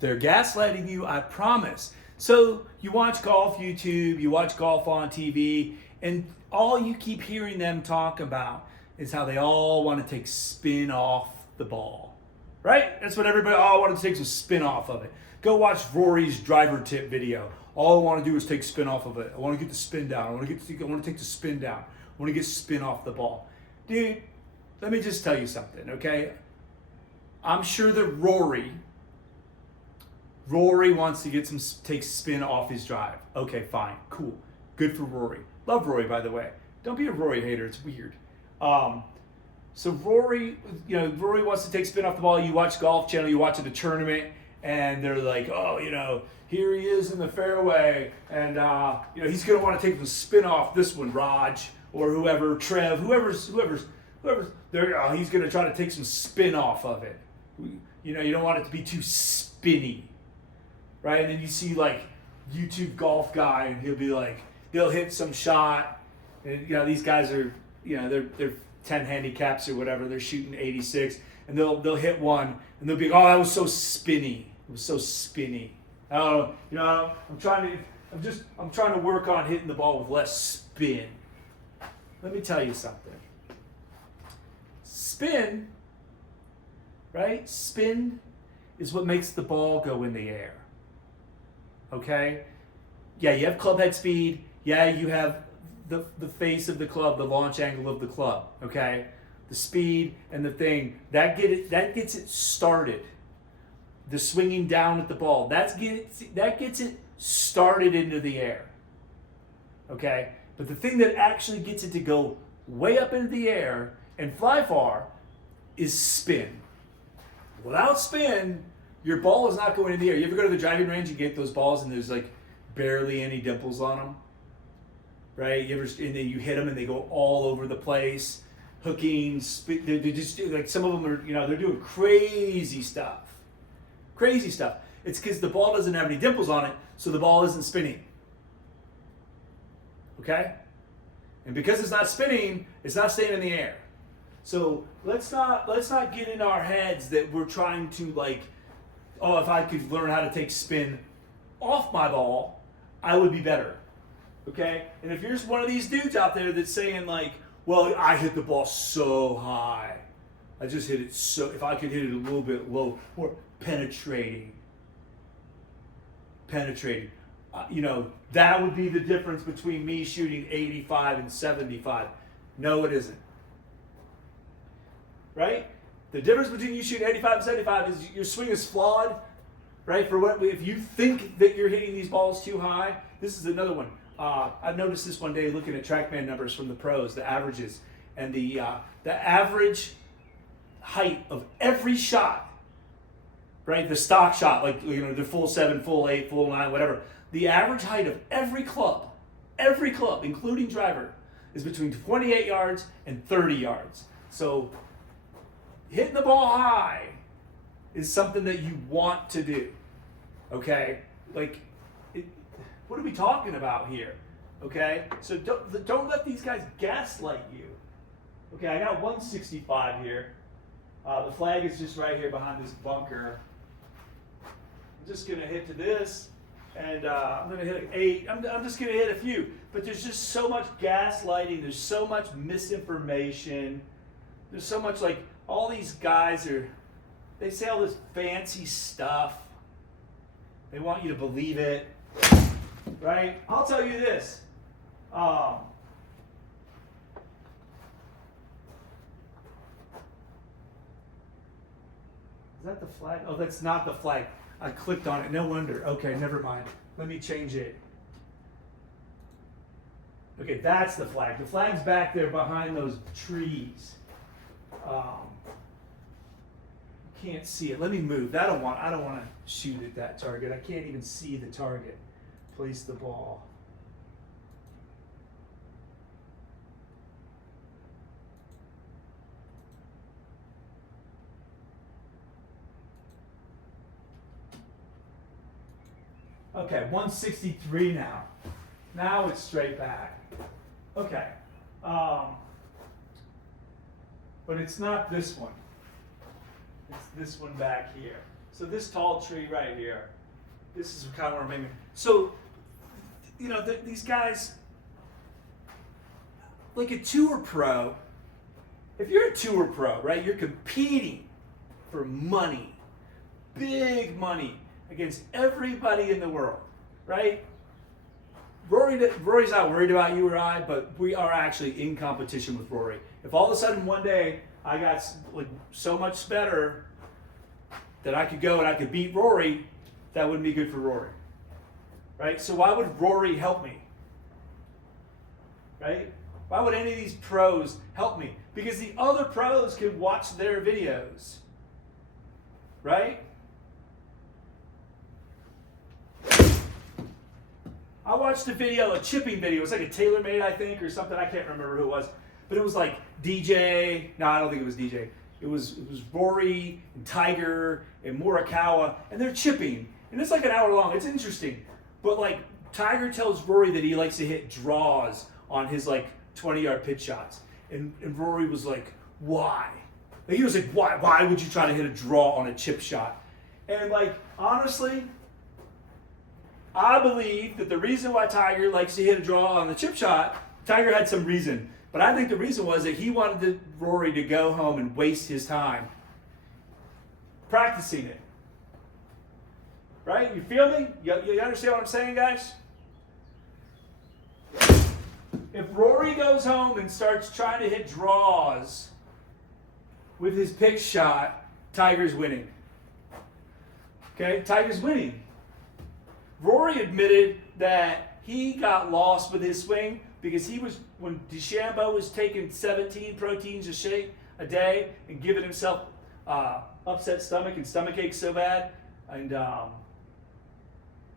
They're gaslighting you, I promise. So you watch golf YouTube, you watch golf on TV, and all you keep hearing them talk about is how they all want to take spin off the ball. Right? That's what everybody, oh, I want to take some spin off of it. Go watch Rory's driver tip video. All I want to do is take spin off of it. I want to get the spin down. I want to take the spin down. I want to get spin off the ball. Dude, let me just tell you something, okay? I'm sure that Rory wants to take spin off his drive. Okay, fine, cool. Good for Rory. Love Rory, by the way. Don't be a Rory hater, it's weird. So Rory wants to take spin off the ball. You watch Golf Channel, you watch the tournament, and they're like, oh, here he is in the fairway, and he's gonna want to take the spin off this one, Raj, or whoever, Trev, whoever's there. He's gonna try to take some spin off of it. You don't want it to be too spinny, right? And then you see like YouTube golf guy, and he'll be like, they'll hit some shot, and these guys are, they're 10 handicaps or whatever. They're shooting 86, and they'll hit one, and they'll be, oh, that was so spinny. It was so spinny. I'm trying to work on hitting the ball with less spin. Let me tell you something. Spin, right? Spin is what makes the ball go in the air. Okay? Yeah, you have club head speed. Yeah, you have the face of the club, the launch angle of the club. Okay? The speed and the thing that gets it started. The swinging down at the ball that gets it started into the air. Okay? But the thing that actually gets it to go way up into the air and fly far is spin. Without spin, your ball is not going in the air. You ever go to the driving range and get those balls and there's like barely any dimples on them? Right? And then you hit them and they go all over the place. Hooking, they just do, like, some of them are, they're doing crazy stuff. Crazy stuff. It's because the ball doesn't have any dimples on it, so the ball isn't spinning. Okay? And because it's not spinning, it's not staying in the air. So let's not get in our heads that we're trying to if I could learn how to take spin off my ball, I would be better. Okay? And if you're just one of these dudes out there that's saying well, I hit the ball so high. I just hit it if I could hit it a little bit low, or penetrating. That would be the difference between me shooting 85 and 75. No, it isn't. Right? The difference between you shooting 85 and 75 is your swing is flawed, right? If you think that you're hitting these balls too high, this is another one. I noticed this one day looking at TrackMan numbers from the pros, the averages, and the average height of every shot, right? The stock shot, the full 7, full 8, full 9, whatever. The average height of every club, including driver, is between 28 yards and 30 yards. So hitting the ball high is something that you want to do, okay? What are we talking about here? Okay, so don't let these guys gaslight you. Okay, I got 165 here. The flag is just right here behind this bunker. I'm just gonna hit to this, and I'm gonna hit 8. I'm just gonna hit a few, but there's just so much gaslighting. There's so much misinformation. There's so much all these guys they say all this fancy stuff. They want you to believe it. Right? I'll tell you this. Is that the flag? Oh, that's not the flag. I clicked on it. No wonder. Okay, never mind. Let me change it. Okay, that's the flag. The flag's back there behind those trees. Can't see it. Let me move. I don't want to shoot at that target. I can't even see the target. Place the ball. Okay, 163 now. Now it's straight back. Okay. But it's not this one. It's this one back here. So this tall tree right here. This is kind of where I'm aiming. So, you know, these guys, like a tour pro, if you're a tour pro, right, you're competing for money, big money, against everybody in the world, right? Rory's not worried about you or I, but we are actually in competition with Rory. If all of a sudden one day I got like so much better that I could go and I could beat Rory, that wouldn't be good for Rory, right? So why would Rory help me, right? Why would any of these pros help me? Because the other pros can watch their videos, right? I watched a video, a chipping video. It was like a TaylorMade, I think, or something. I can't remember who it was. But it was like DJ. No, I don't think it was DJ. It was Rory and Tiger and Morikawa, and they're chipping. And it's like an hour long. It's interesting. But like Tiger tells Rory that he likes to hit draws on his like 20-yard pitch shots. And Rory was like, why? Like, he was like, why would you try to hit a draw on a chip shot? And like, honestly, I believe that the reason why Tiger likes to hit a draw on the chip shot, Tiger had some reason. But I think the reason was that he wanted Rory to go home and waste his time practicing it. Right? You feel me? You understand what I'm saying, guys? If Rory goes home and starts trying to hit draws with his pitch shot, Tiger's winning. Okay? Tiger's winning. Rory admitted that he got lost with his swing because he was, when DeChambeau was taking 17 proteins a day and giving himself upset stomach and stomach ache so bad, and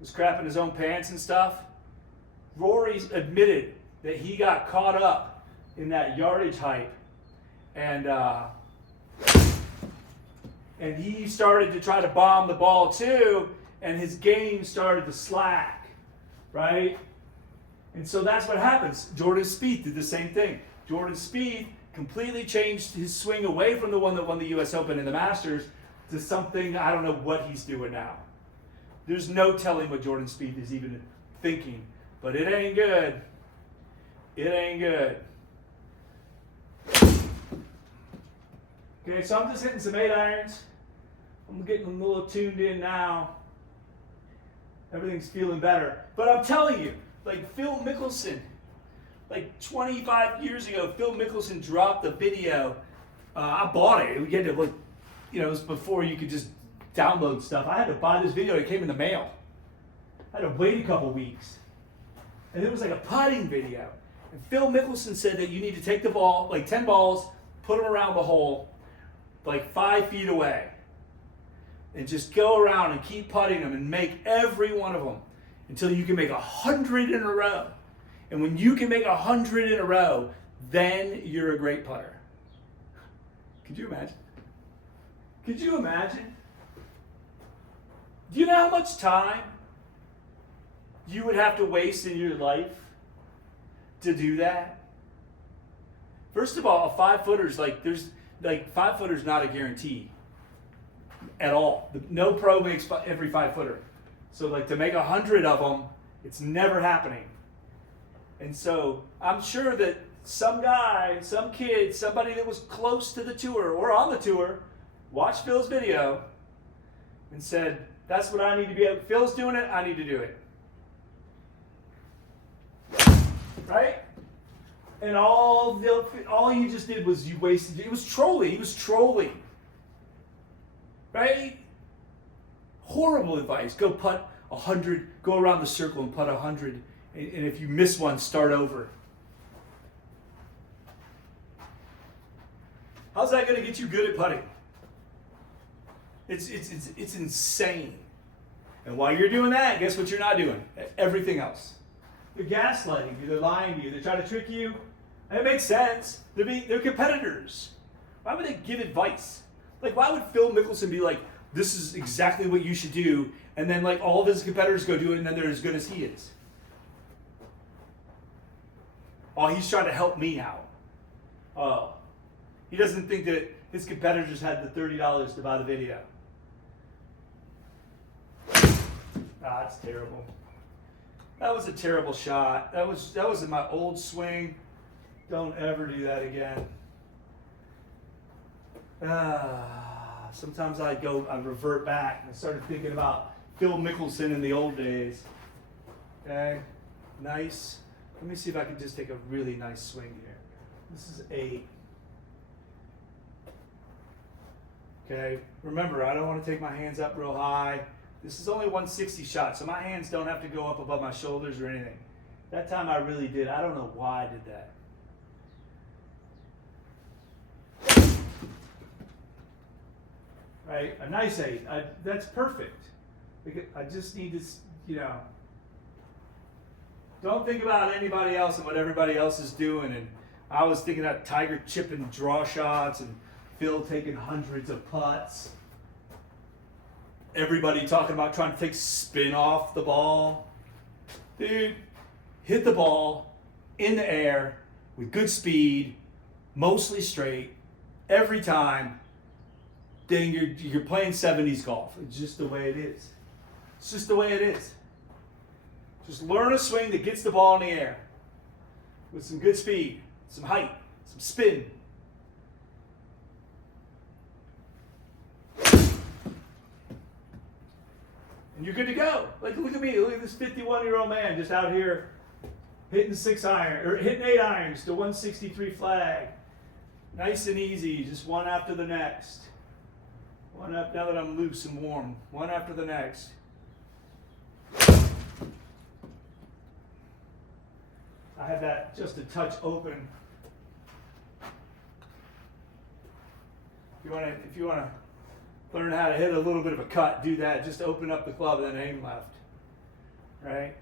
was crapping his own pants and stuff. Rory admitted that he got caught up in that yardage hype, and he started to try to bomb the ball too, and his game started to slack, right? And so that's what happens. Jordan Spieth did the same thing. Jordan Spieth completely changed his swing away from the one that won the U.S. Open and the Masters to something, I don't know what he's doing now. There's no telling what Jordan Spieth is even thinking, but it ain't good. It ain't good. Okay, so I'm just hitting some 8 irons. I'm getting a little tuned in now. Everything's feeling better. But I'm telling you, like Phil Mickelson, like 25 years ago, Phil Mickelson dropped a video. I bought it. We had to, like, you know, it was before you could just download stuff. I had to buy this video. It came in the mail. I had to wait a couple weeks. And it was like a putting video. And Phil Mickelson said that you need to take the ball, like 10 balls, put them around the hole, like 5 feet away. And just go around and keep putting them and make every one of them until you can make 100 in a row. And when you can make 100 in a row, then you're a great putter. Could you imagine? Could you imagine? Do you know how much time you would have to waste in your life to do that? First of all, a 5-footer's like, there's like 5-footer's not a guarantee at all. No pro makes every 5-footer. So like to make 100 of them, it's never happening. And so I'm sure that some guy, some kid, somebody that was close to the tour or on the tour watched Phil's video and said, that's what I need to be able, Phil's doing it, I need to do it. Right? And all you just did was you wasted, it was trolling, he was trolling. Right? Horrible advice. Go putt 100, go around the circle and putt 100, and if you miss one, start over. How's that going to get you good at putting? It's insane. And while you're doing that, guess what you're not doing? Everything else. They're gaslighting you, they're lying to you, they're trying to trick you. And it makes sense. They're competitors. Why would they give advice? Like, why would Phil Mickelson be like, this is exactly what you should do, and then like all of his competitors go do it, and then they're as good as he is? Oh, he's trying to help me out. Oh. He doesn't think that His competitors had the $30 to buy the video. Ah, that's terrible. That was a terrible shot. That was in my old swing. Don't ever do that again. Sometimes I revert back. I started thinking about Phil Mickelson in the old days. Okay, nice. Let me see if I can just take a really nice swing here. This is 8. Okay, remember, I don't want to take my hands up real high. This is only 160 shot, so my hands don't have to go up above my shoulders or anything. That time I really did. I don't know why I did that. Right, a nice 8. That's perfect. I just need to, don't think about anybody else and what everybody else is doing. And I was thinking about Tiger chipping draw shots and Phil taking hundreds of putts. Everybody talking about trying to take spin off the ball. Dude, hit the ball in the air with good speed, mostly straight, every time. Then you're playing 70s golf. It's just the way it is. It's just the way it is. Just learn a swing that gets the ball in the air with some good speed, some height, some spin. And you're good to go. Like, look at me. Look at this 51-year-old man just out here hitting 6 iron, or hitting 8 irons to 163 flag. Nice and easy, just one after the next. One up, now that I'm loose and warm. One after the next. I had that just a touch open. If you want to learn how to hit a little bit of a cut, do that. Just open up the club and then aim left. Right?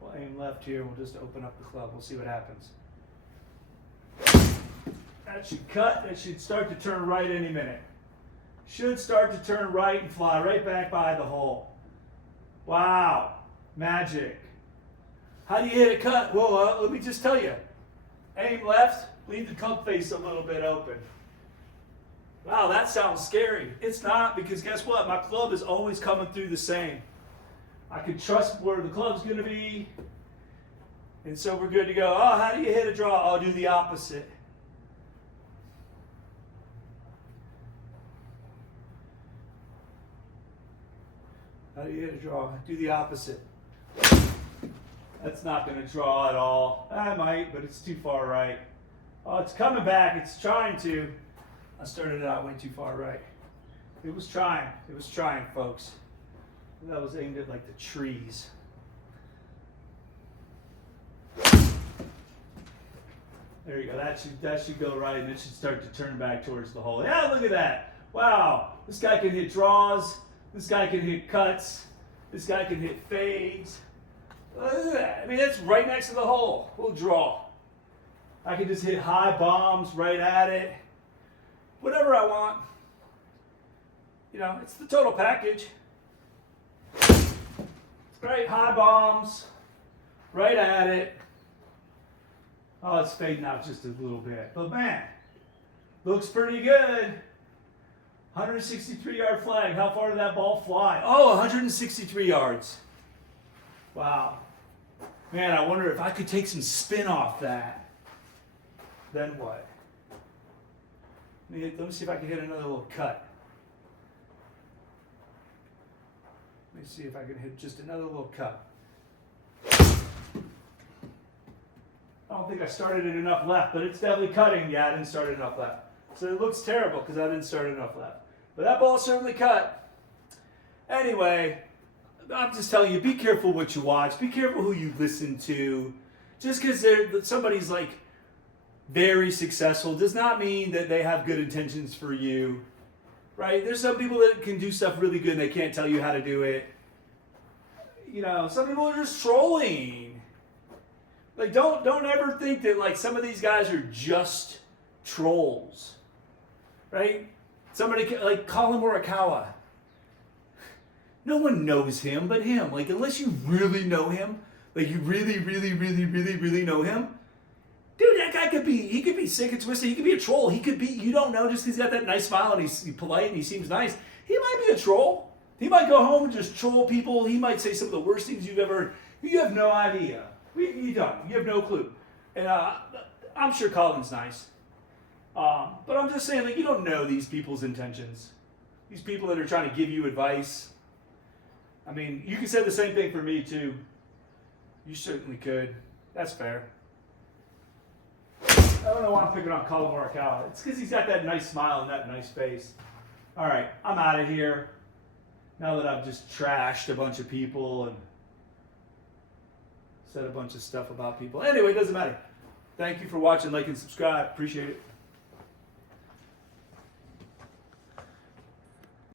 We'll aim left here. We'll just open up the club. We'll see what happens. That should cut. That should start to turn right any minute. Should start to turn right and fly right back by the hole. Wow. Magic. How do you hit a cut? Well, let me just tell you. Aim left. Leave the club face a little bit open. Wow, that sounds scary. It's not, because guess what? My club is always coming through the same. I can trust where the club's going to be. And so we're good to go. Oh, how do you hit a draw? I'll do the opposite. How do you hit a draw? Do the opposite. That's not going to draw at all. I might, but it's too far right. Oh, it's coming back. It's trying to. I started it out way too far right. It was trying. It was trying, folks. That was aimed at like the trees. There you go. That should go right, and it should start to turn back towards the hole. Yeah, look at that. Wow. This guy can hit draws. This guy can hit cuts. This guy can hit fades. Look at that. I mean, that's right next to the hole. We'll draw. I can just hit high bombs right at it. Whatever I want. It's the total package. Right, high bombs. Right at it. Oh, it's fading out just a little bit. But man, looks pretty good. 163-yard flag. How far did that ball fly? Oh, 163 yards. Wow. Man, I wonder if I could take some spin off that. Then what? Let me see if I can hit another little cut. Let me see if I can hit just another little cut. I don't think I started it enough left, but it's definitely cutting. Yeah, I didn't start it enough left. So it looks terrible because I didn't start enough left. But that ball certainly cut. Anyway, I'm just telling you, be careful what you watch. Be careful who you listen to. Just because somebody's like very successful does not mean that they have good intentions for you. Right? There's some people that can do stuff really good and they can't tell you how to do it. Some people are just trolling. Like, don't ever think that like some of these guys are just trolls. Right? Somebody like Colin Morikawa. No one knows him but him. Like, unless you really know him, like you really, really, really, really, really know him, dude, that guy guy could be, he could be sick and twisted. He could be a troll. He could be, you don't know, just because he's got that nice smile and he's polite and he seems nice. He might be a troll. He might go home and just troll people. He might say some of the worst things you've ever, you have no idea. You don't. You have no clue. And I'm sure Colin's nice. But I'm just saying, like, you don't know these people's intentions. These people that are trying to give you advice. I mean, you can say the same thing for me, too. You certainly could. That's fair. I don't know why I'm picking on Colin Morikawa. It's because he's got that nice smile and that nice face. All right, I'm out of here. Now that I've just trashed a bunch of people and said a bunch of stuff about people. Anyway, it doesn't matter. Thank you for watching, like, and subscribe. Appreciate it.